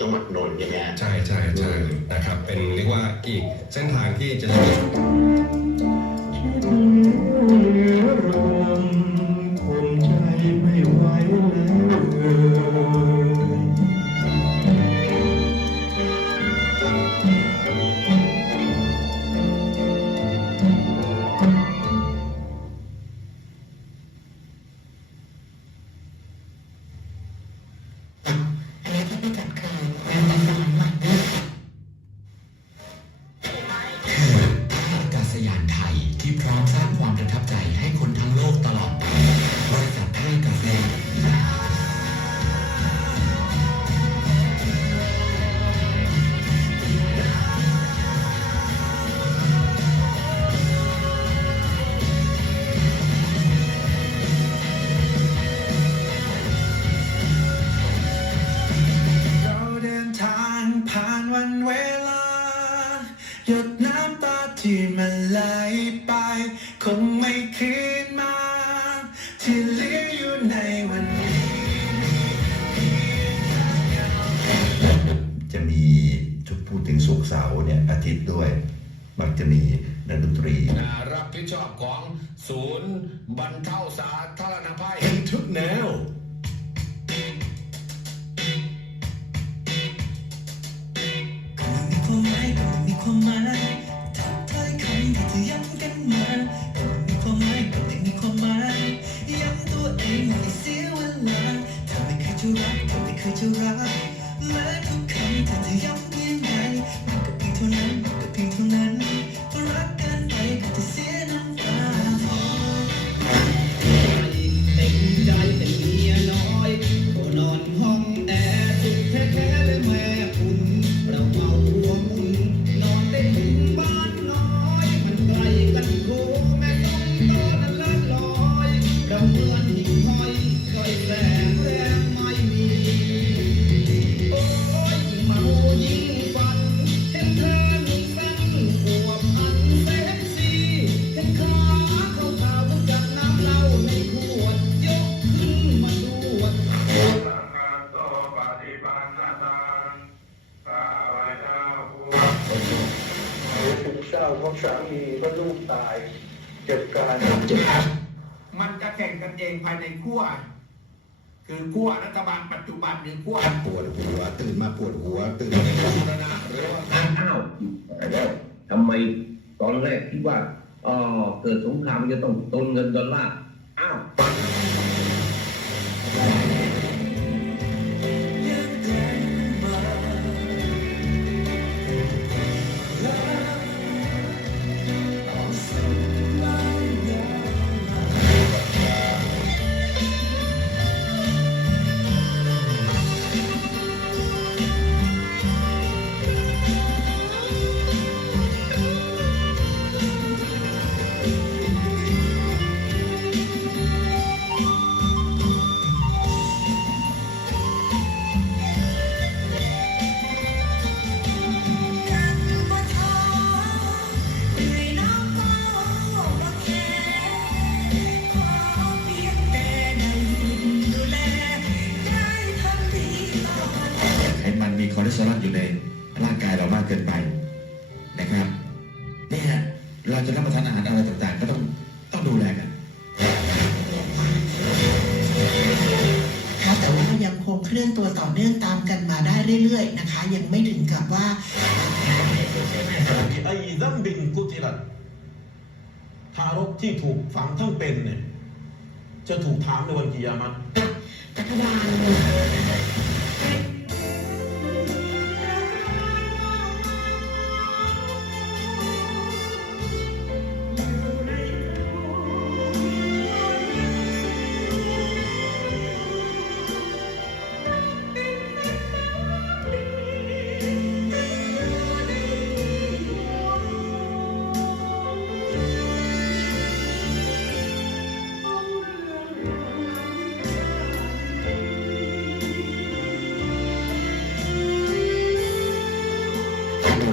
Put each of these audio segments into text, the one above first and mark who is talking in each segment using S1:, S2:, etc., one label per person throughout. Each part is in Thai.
S1: จังหวัดนนท์ใช่ไหมฮะ
S2: ใช่ใช่ใช่นะครับ เป็นเรียกว่าอีกเส้นทางที่จะ
S3: หย
S4: ด
S5: น้ำ
S3: ตาที่มันไหลไป คงไม่คืนมา ที่เหลืออยู่ในวันนี้
S6: จะมีทุกพูดถึงสุกร์เสาร์เนี่ยอาทิตย์ด้วย มักจะมีนักดนตรี
S7: รับผิดชอบของศูนย์บรรเทาสาธารณภัย
S2: ทุกแนว
S8: อไม่เคยจะรักแม้ทุกคำที่เธอย้ำเพียงใดมันก็เพียงเท่านั้นมันก็เพียงเท่านั้น สา
S9: มีเพ
S1: ราะลูกตายเจ็บกายเจ็บ
S10: มันจะแข่งกันเองภายในขั้วคือขั้วรัฐบาลปัจจุบันหรือขั้ว
S6: ปวดหัวตื่นมาปวดหัวตื่น
S7: บูรณะหรือว่า
S9: อ้าวแล้วทำไมตอนแรกคิดว่าอ๋อเกิดสงครามจะต้องตุนเงินดอลลาร์อ้าว
S4: กา
S5: ยเรามากเกินไปนะครับเนี่ยเราจะรับประทานอาหารอะไรต่างๆ ก็ต้องต้องดูแลกัน
S4: ค่ะแต่ว่ายังคงเคลื่อนตัวต่อเนื่องตามกันมาได้เรื่อยๆนะคะ ยังไม่ถึงกับว่า
S3: ไอ้ดัมบินกุติลัดทารกที่ถูกฝังทั้งเป็นเนี่ยจะถูกถามในวันกิยามัต
S4: รัฐบาล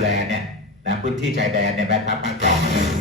S5: แลเนี่ยนะพื้นที่ชายแดนเนี่ยแม่ทัพภาคสอง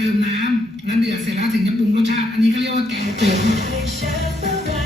S11: เติมน้ำแล้วเดือดเสร็จแล้วถึงจะปรุงรสชาติ อันนี้เขาเรียกว่าแกงจืด